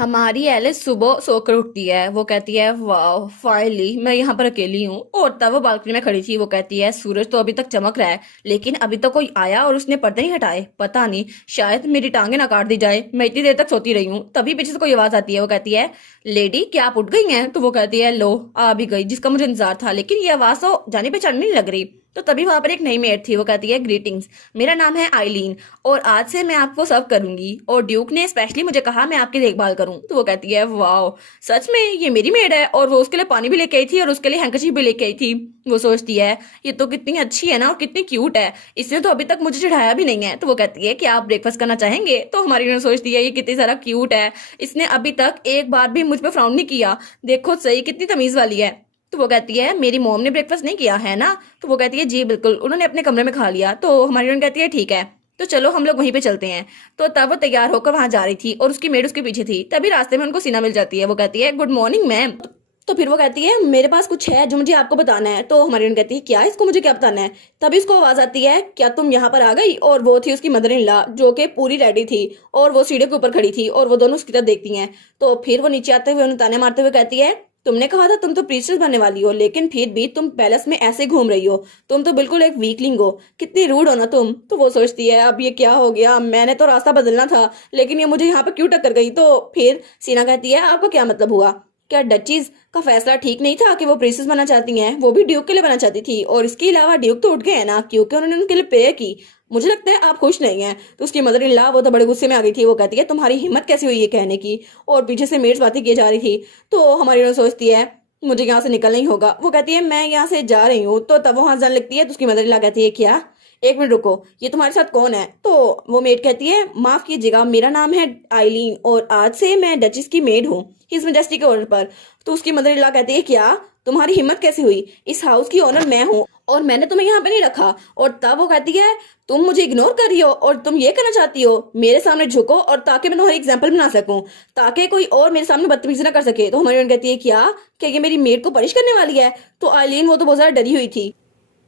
हमारी एलिस सुबह सोकर उठती है। वो कहती है वाह फाइनली मैं यहाँ पर अकेली हूँ। और तब वो बालकनी में खड़ी थी। वो कहती है सूरज तो अभी तक चमक रहा है लेकिन अभी तक कोई आया और उसने पर्दे नहीं हटाए। पता नहीं शायद मेरी टांगे ना काट दी जाए। मैं इतनी देर तक सोती रही हूँ। तभी पीछे से कोई आवाज आती है। वो कहती है लेडी क्या आप उठ गई हैं? तो वो कहती है लो आ भी गई जिसका मुझे इंतजार था, लेकिन ये आवाज तो जानी पहचानी नहीं लग रही। तो तभी वहां पर एक नई मेड थी। वो कहती है ग्रीटिंग्स, मेरा नाम है आइलीन और आज से मैं आपको सर्व करूंगी और ड्यूक ने स्पेशली मुझे कहा मैं आपकी देखभाल करूं। तो वो कहती है वाओ सच में ये मेरी मेड है। और वो उसके लिए पानी भी लेके आई थी और उसके लिए हैंकरचीफ भी लेके आई थी। वो सोचती है ये तो कितनी अच्छी है ना और कितनी क्यूट है, इसने तो अभी तक मुझे चढ़ाया भी नहीं है। तो वो कहती है कि आप ब्रेकफास्ट करना चाहेंगे? तो हमारी यूनियन सोचती है ये कितनी सारा क्यूट है, इसने अभी तक एक बार भी मुझ पर फ्राउन नहीं किया, देखो सही कितनी तमीज वाली है। तो वो कहती है मेरी मॉम ने ब्रेकफास्ट नहीं किया है ना? तो वो कहती है जी बिल्कुल, उन्होंने अपने कमरे में खा लिया। तो हमारी यूनियन कहती है ठीक है तो चलो हम लोग वहीं पे चलते हैं। तो तब वो तैयार होकर वहां जा रही थी और उसकी मेड उसके पीछे थी। तभी रास्ते में उनको सीना मिल जाती है। वो कहती है गुड मॉर्निंग मैम। तो फिर वो कहती है मेरे पास कुछ है जो मुझे आपको बताना है। तो हमारी कहती है क्या इसको मुझे क्या बताना है? तभी उसको आवाज आती है क्या तुम यहाँ पर आ गई? और वो थी उसकी मदर इन लॉ जो कि पूरी रेडी थी और वो सीढ़ी के ऊपर खड़ी थी और वो दोनों उसकी तरफ देखती हैं। तो फिर वो नीचे आते हुए उन्हें ताने मारते हुए कहती है तुमने कहा था तुम तो प्रीस्टेस बनने वाली हो लेकिन फिर भी तुम पैलेस में ऐसे घूम रही हो, तुम तो बिल्कुल एक वीकलिंग हो, कितनी रूड हो ना तुम। तो वो सोचती है अब ये क्या हो गया, मैंने तो रास्ता बदलना था लेकिन ये मुझे यहाँ पे क्यों टक्कर गई। तो फिर सीना कहती है आपको क्या मतलब हुआ? क्या डचीज का फैसला ठीक नहीं था कि वो प्रिंसेस बनना चाहती हैं? वो भी ड्यूक के लिए बनना चाहती थी और इसके अलावा ड्यूक तो उठ गए हैं ना क्योंकि उन्होंने उनके लिए प्रेयर की। मुझे लगता है आप खुश नहीं हैं। तो उसकी मदर इन लॉ वो तो बड़े गुस्से में आ गई थी। वो कहती है तुम्हारी हिम्मत कैसे हुई ये कहने की? और पीछे से मेड्स बातें की जा रही थी। तो हमारी नौं सोचती है मुझे यहाँ से निकलना ही होगा। वो कहती है मैं यहाँ से जा रही हूँ। तो तब वो हंसने लगती है। तो उसकी मदर इन लॉ कहती है क्या, एक मिनट रुको, ये तुम्हारे साथ कौन है? तो वो मेड कहती है माफ कीजिएगा मेरा नाम है आइलीन और आज से मैं डचिस की मेड हूँ हिज मेजेस्टी के ऑर्डर पर। तो उसकी मदर इन लॉ कहती है क्या तुम्हारी हिम्मत कैसे हुई? इस हाउस की ओनर मैं हूँ और मैंने तुम्हें यहाँ पे नहीं रखा। और तब वो कहती है तुम मुझे इग्नोर कर रही हो और तुम ये करना चाहती हो मेरे सामने झुको और ताकि मैं तुम्हारी एग्जाम्पल बना सकूं, ताकि कोई और मेरे सामने बदतमीजी ना कर सके। तो हमारी बहन कहती है क्या ये मेरी मेड को पनिश करने वाली है? तो आइलीन वो तो बहुत ज्यादा डरी हुई थी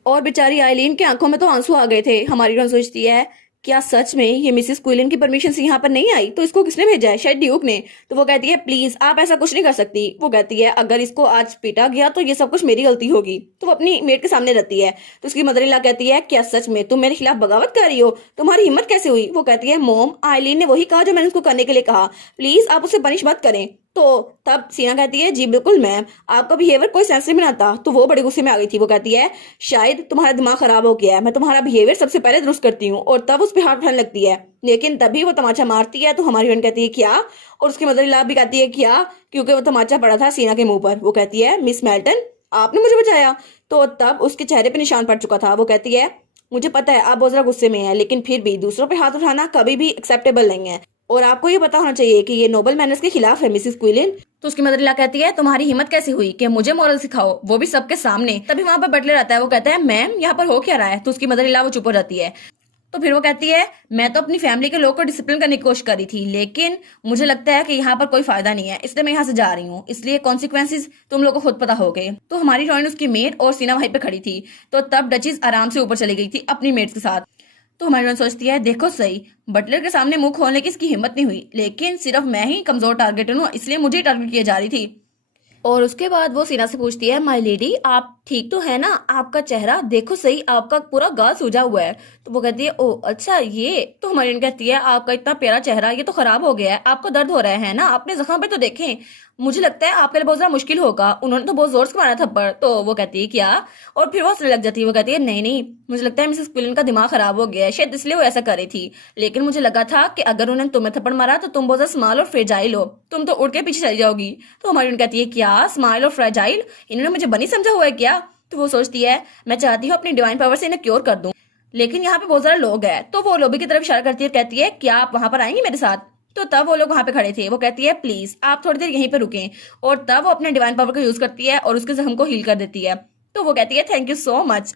और बेचारी आइलीन की आंखों में तो आंसू आ गए थे। हमारी बहन सोचती है क्या सच में ये मिसेस क्विलन की परमिशन से यहाँ पर नहीं आई? तो इसको किसने भेजा है? शायद ड्यूक ने। तो वो कहती है प्लीज आप ऐसा कुछ नहीं कर सकती। वो कहती है अगर इसको आज पीटा गया तो ये सब कुछ मेरी गलती होगी। तो वो अपनी मेड के सामने रहती है। तो उसकी मदर इन लॉ कहती है क्या सच में तुम मेरे खिलाफ बगावत कर रही हो? तुम्हारी हिम्मत कैसे हुई? वो कहती है मोम आइलीन ने वही कहा जो मैंने उसको करने के लिए कहा, प्लीज आप उसे पनिश मत करें। तो तब सीना कहती है जी बिल्कुल मैम, आपका बिहेवियर कोई सेंस नहीं बनाता। तो वो बड़े गुस्से में आ गई थी। वो कहती है शायद तुम्हारा दिमाग खराब हो गया है, मैं तुम्हारा बिहेवियर सबसे पहले दुरुस्त करती हूँ। और तब उस पर हाथ उठाने लगती है लेकिन तभी वो तमाचा मारती है। तो हमारी बहन कहती है क्या? और उसकी मदर इन लॉ भी कहती है क्या, क्योंकि वो तमाचा पड़ा था सीना के मुंह पर। वो कहती है मिस मेल्टन आपने मुझे बचाया। तो तब उसके चेहरे पे निशान पड़ चुका था। वो कहती है मुझे पता है आप बहुत ज्यादा गुस्से में हैं लेकिन फिर भी दूसरों पे हाथ उठाना कभी भी एक्सेप्टेबल नहीं है और आपको ये पता होना चाहिए कि ये नोबल मैनर्स के खिलाफ है मिसेस क्विलिन। तो उसकी मदर इन लॉ कहती है तुम्हारी हिम्मत कैसे हुई कि मुझे मॉरल सिखाओ, वो भी सबके सामने? तभी वहां पर बटलर आता है। वो कहता है मैम यहाँ पर हो क्या रहा है? तो उसकी मदर इन लॉ वो चुप हो जाती है। तो फिर वो कहती है मैं तो अपनी फैमिली के लोगों को डिसिप्लिन करने की कोशिश करी थी लेकिन मुझे लगता है कि यहाँ पर कोई फायदा नहीं है, इसलिए मैं यहाँ से जा रही हूँ, इसलिए कॉन्सिक्वेंसेज तुम लोगों को खुद पता हो गए। तो हमारी हीरोइन उसकी मेड और सीना वहीं पे खड़ी थी। तो तब डचीज आराम से ऊपर चली गई थी अपनी मेड्स के साथ। तो हमारी हीरोइन सोचती है देखो सही, बटलर के सामने मुंह खोलने की इसकी हिम्मत नहीं हुई लेकिन सिर्फ मैं ही कमजोर टारगेट हूँ इसलिए मुझे टारगेट किया जा रही थी। और उसके बाद वो सीना से पूछती है माय लेडी आप ठीक तो है ना? आपका चेहरा देखो सही, आपका पूरा गाल सूजा हुआ है। तो वो कहती है ओ अच्छा ये। तो हमारी कहती है आपका इतना प्यारा चेहरा ये तो खराब हो गया है, आपको दर्द हो रहा है ना, अपने जख्म पे तो देखें, मुझे लगता है आपके लिए बहुत ज्यादा मुश्किल होगा, उन्होंने तो बहुत जोर से मारा थप्पड़। तो वो कहती है क्या? और फिर वो हंसने लग जाती है। वो कहती है नहीं नहीं मुझे लगता है मिसेस क्विलन का दिमाग खराब हो गया है, शायद इसलिए वो ऐसा कर रही थी, लेकिन मुझे लगा था कि अगर उन्होंने तुम्हें थप्पड़ मारा तो तुम बहुत ज्यादा स्मॉल और फ्रेजाइल हो, तुम तो उड़ के पीछे चली जाओगी। तो हमारी उन कहती है क्या स्माइल और फ्रेजाइल, इन्होंने मुझे बनी समझा हुआ है क्या? तो वो सोचती है मैं चाहती हूँ अपनी डिवाइन पावर से इन्हें क्योर कर दूं लेकिन यहाँ पे बहुत सारे लोग हैं। तो वो लॉबी की तरफ इशारा करती है, कहती है क्या आप वहां पर आएंगे मेरे साथ? तो तब वो लोग वहां पे खड़े थे। वो कहती है प्लीज आप थोड़ी देर यहीं पे रुकें। और तब वो अपने डिवाइन पावर का यूज करती है और उसके जख्म को हील कर देती है। तो वो कहती है थैंक यू सो मच,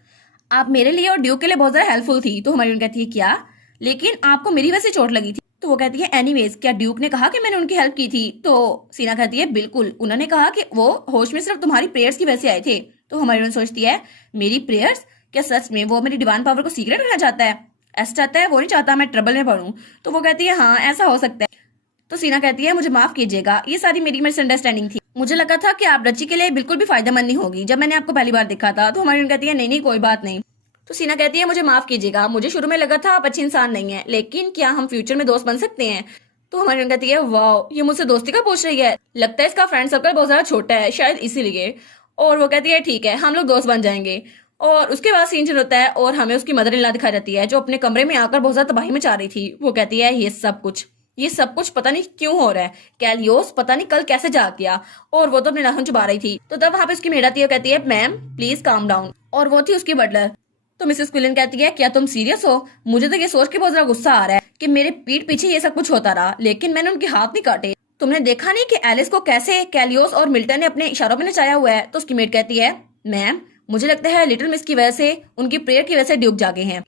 आप मेरे लिए और ड्यूक के लिए बहुत ज्यादा हेल्पफुल थी। तो हमारी कहती है क्या, लेकिन आपको मेरी वजह से चोट लगी थी? तो वो कहती है एनीवेज क्या ड्यूक ने कहा कि मैंने उनकी हेल्प की थी? तो सीना कहती है बिल्कुल, उन्होंने कहा कि वो होश में सिर्फ तुम्हारी प्रेयर्स की वजह से आए थे। तो हमारी सोचती है मेरी प्रेयर्स? क्या सच में वो मेरी डिवाइन पावर को सीक्रेट रखना चाहता है? ऐसा चाहता है? वो नहीं चाहता मैं ट्रबल में पड़ूं। तो वो कहती है हाँ ऐसा हो सकता है। तो सीना कहती है मुझे माफ कीजिएगा, ये सारी मेरी मिसअंडरस्टैंडिंग थी, मुझे लगा था कि आप रची के लिए बिल्कुल भी फायदेमंद नहीं होगी। जब मैंने आपको पहली बार देखा था तो हमारी कहती है नहीं नहीं कोई बात नहीं। तो सीना कहती है मुझे माफ कीजिएगा, मुझे शुरू में लगा था आप अच्छे इंसान नहीं है, लेकिन क्या हम फ्यूचर में दोस्त बन सकते हैं। तो हमारी कहती है वाह ये मुझसे दोस्ती का पूछ रही है, लगता है इसका फ्रेंड सर्कल बहुत ज्यादा छोटा है शायद इसीलिए। और वो कहती है ठीक है हम लोग दोस्त बन जाएंगे। और उसके बाद सीन चल होता है और हमें उसकी मदर इन लॉ दिखाई जाती है जो अपने कमरे में आकर बहुत ज्यादा तबाही मचा रही थी। वो कहती है ये सब कुछ पता नहीं क्यों हो रहा है, कैलियोस पता नहीं कल कैसे जाग गया। और वो तो अपने नाखून चुबा रही थी। तो तब वहां पे उसकी मेड आती है, कहती है मैम प्लीज काम डाउन। और वो थी उसकी बटलर। तो मिसेस क्विलन कहती है क्या तुम सीरियस हो? मुझे तो ये सोच के बहुत ज्यादा गुस्सा आ रहा है कि मेरे पीठ पीछे ये सब कुछ होता रहा लेकिन मैंने उनके हाथ नहीं काटे। तुमने देखा नहीं कि एलिस को कैसे कैलियोस और मिल्टन ने अपने इशारों में नचाया हुआ है। तो उसकी मेड कहती है मैम मुझे लगता है लिटिल मिस की वजह से, उनकी प्रेयर की वजह से ड्यूक जागे हैं,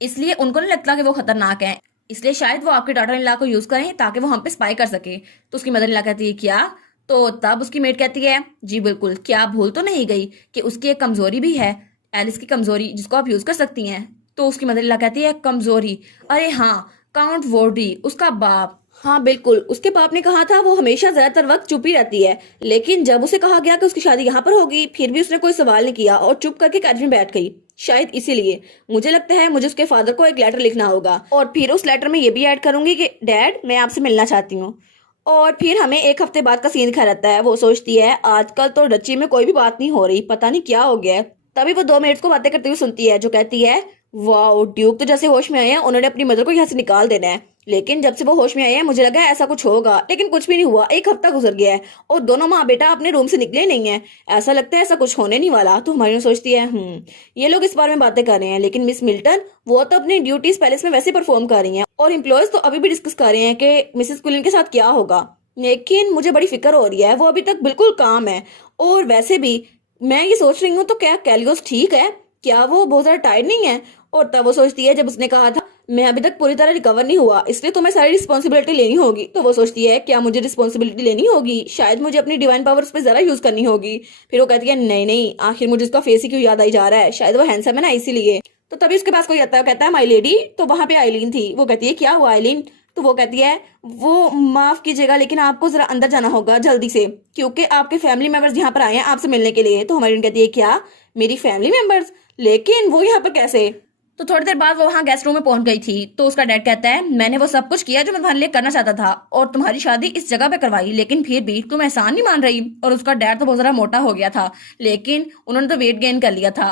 इसलिए उनको नहीं लगता कि वो खतरनाक है, इसलिए शायद वो आपके डॉटर इन लॉ को यूज करें ताकि वो हम पे स्पाई कर सके। तो उसकी मदर इन लॉ कहती है क्या? तो तब उसकी मेड कहती है जी बिल्कुल, क्या आप भूल तो नहीं गई कि उसकी एक कमजोरी भी है, एलिस की कमजोरी जिसको आप यूज कर सकती हैं। तो उसकी मदर इन लॉ कहती है कमजोरी? अरे हाँ, काउंट वोर्डी उसका बाप। हाँ बिल्कुल, उसके बाप ने कहा था वो हमेशा ज्यादातर वक्त चुप ही रहती है, लेकिन जब उसे कहा गया कि उसकी शादी यहाँ पर होगी फिर भी उसने कोई सवाल नहीं किया और चुप करके कैबिन में बैठ गई। शायद इसीलिए मुझे लगता है मुझे उसके फादर को एक लेटर लिखना होगा और फिर उस लेटर में ये भी ऐड करूंगी कि डैड मैं आपसे मिलना चाहती हूँ। और फिर हमें एक हफ्ते बाद का सीन दिखा रहता है। वो सोचती है आजकल तो डची में कोई भी बात नहीं हो रही, पता नहीं क्या हो गया है। तभी वो दो मेट्स को बातें करते हुए सुनती है जो कहती है वाह ड्यूक तो जैसे होश में आए हैं, उन्होंने अपनी मदर को यहाँ से निकाल देना है। लेकिन जब से वो होश में आए हैं मुझे लगा है ऐसा कुछ होगा, लेकिन कुछ भी नहीं हुआ। एक हफ्ता गुजर गया है और दोनों माँ बेटा अपने रूम से निकले नहीं है, ऐसा लगता है ऐसा कुछ होने नहीं वाला। तो हमारी सोचती है ये लोग इस बारे में बातें कर रहे हैं, लेकिन मिस मिल्टन वो तो अपनी ड्यूटीज पैलेस में वैसे परफॉर्म कर रही हैं और एम्प्लॉयज तो अभी भी डिस्कस कर रहे हैं कि मिसेस क्विलन के साथ क्या होगा। लेकिन मुझे बड़ी फिक्र हो रही है, वो अभी तक बिल्कुल काम है। और वैसे भी मैं ये सोच रही हूँ तो क्या कैलियोस ठीक है? क्या वो बहुत ज्यादा टायर्ड नहीं है? और तब वो सोचती है जब उसने कहा था मैं अभी तक पूरी तरह रिकवर नहीं हुआ इसलिए तुम्हें सारी रिस्पॉन्सिबिलिटी लेनी होगी। तो वो सोचती है क्या मुझे रिस्पॉन्सिबिलिटी लेनी होगी, शायद मुझे अपनी डिवाइन पावर्स पे जरा यूज करनी होगी। फिर वो कहती है नहीं नहीं, आखिर मुझे उसका फेस ही क्यों याद आई जा रहा है, शायद वो हैंडसम है ना इसीलिए। तो तभी उसके पास कोई आता है, कहता है माई लेडी। तो वहां पे आइलीन थी। वो कहती है क्या हुआ आइलीन? तो वो कहती है वो माफ कीजिएगा लेकिन आपको जरा अंदर जाना होगा जल्दी से, क्योंकि आपके फैमिली मेंबर्स यहाँ पर आए हैं आपसे मिलने के लिए। तो हमारी कहती है क्या मेरी फैमिली मेंबर्स, लेकिन वो यहाँ पर कैसे? तो थोड़ी देर बाद वो वहाँ गेस्ट रूम में पहुंच गई थी। तो उसका डैड कहता है मैंने वो सब कुछ किया जो मैं तुम्हारे लिए करना चाहता था और तुम्हारी शादी इस जगह पे करवाई, लेकिन फिर भी तुम एहसान नहीं मान रही। और उसका डैड तो बहुत ज्यादा मोटा हो गया था, लेकिन उन्होंने तो वेट गेन कर लिया था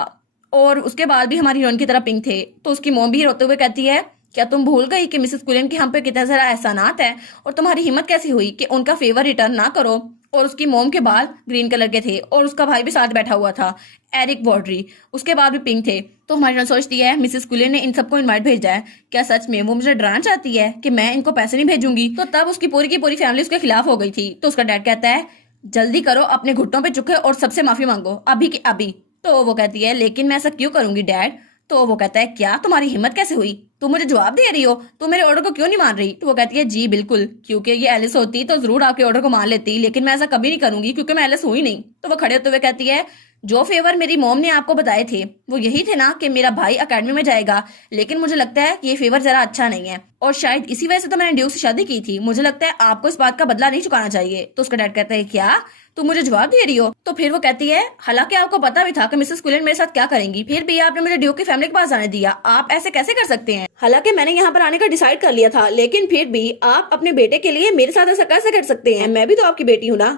और उसके बाद भी हमारी हीरोइन की तरह पिंक थे। तो उसकी मॉम भी रोते हुए कहती है क्या तुम भूल गई कि मिसेस क्विलन के हम पे कितना सारा एहसानात है और तुम्हारी हिम्मत कैसी हुई कि उनका फेवर रिटर्न ना करो। और उसकी मोम के बाल ग्रीन कलर के थे और उसका भाई भी साथ बैठा हुआ था एरिक वॉर्डरी, उसके बाद भी पिंक थे। तो हमारी सोचती है मिसेस क्विलन ने इन सबको इनवाइट भेजा है, क्या सच में वो मुझे डराना चाहती है कि मैं इनको पैसे नहीं भेजूंगी? तो तब उसकी पूरी की पूरी फैमिली उसके खिलाफ हो गई थी। तो उसका डैड कहता है जल्दी करो, अपने घुटनों पे झुके और सबसे माफी मांगो अभी के अभी। तो वो कहती है लेकिन मैं ऐसा क्यों करूंगी डैड? तो वो कहता है क्या तुम्हारी हिम्मत कैसे हुई, तुम मुझे जवाब दे रही हो, तुम मेरे ऑर्डर को क्यों नहीं मान रही? तो वो कहती है जी बिल्कुल, क्योंकि ये एलिस होती तो जरूर आपके ऑर्डर को मान लेती, लेकिन मैं ऐसा कभी नहीं करूंगी क्योंकि मैं एलिस हुई नहीं। तो वो खड़े होते हुए कहती है जो फेवर मेरी मॉम ने आपको बताए थे वो यही थे ना कि मेरा भाई अकेडमी में जाएगा, लेकिन मुझे लगता है कि ये फेवर जरा अच्छा नहीं है और शायद इसी वजह से तो मैंने ड्यूक से शादी की थी। मुझे लगता है आपको इस बात का बदला नहीं चुकाना चाहिए। तो उसका डैड कहता है क्या तुम मुझे जवाब दे रही हो? तो फिर वो कहती है हालांकि आपको पता भी था कि मिसेस क्विलन मेरे साथ क्या करेंगी, फिर भी आपने मुझे ड्यूक की फैमिली के पास आने दिया, आप ऐसे कैसे कर सकते हैं? हालांकि मैंने यहाँ पर आने का डिसाइड कर लिया था, लेकिन फिर भी आप अपने बेटे के लिए मेरे साथ ऐसा कैसे कर सकते हैं? मैं भी तो आपकी बेटी हूँ ना।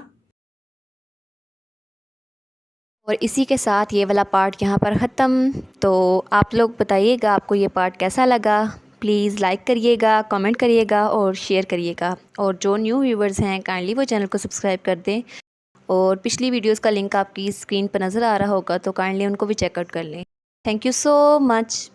और इसी के साथ ये वाला पार्ट यहाँ पर ख़त्म। तो आप लोग बताइएगा आपको ये पार्ट कैसा लगा, प्लीज़ लाइक करिएगा, कमेंट करिएगा और शेयर करिएगा। और जो न्यू व्यूवर्स हैं काइंडली वो चैनल को सब्सक्राइब कर दें और पिछली वीडियोस का लिंक आपकी स्क्रीन पर नज़र आ रहा होगा तो काइंडली उनको भी चेकआउट कर लें। Thank you so much.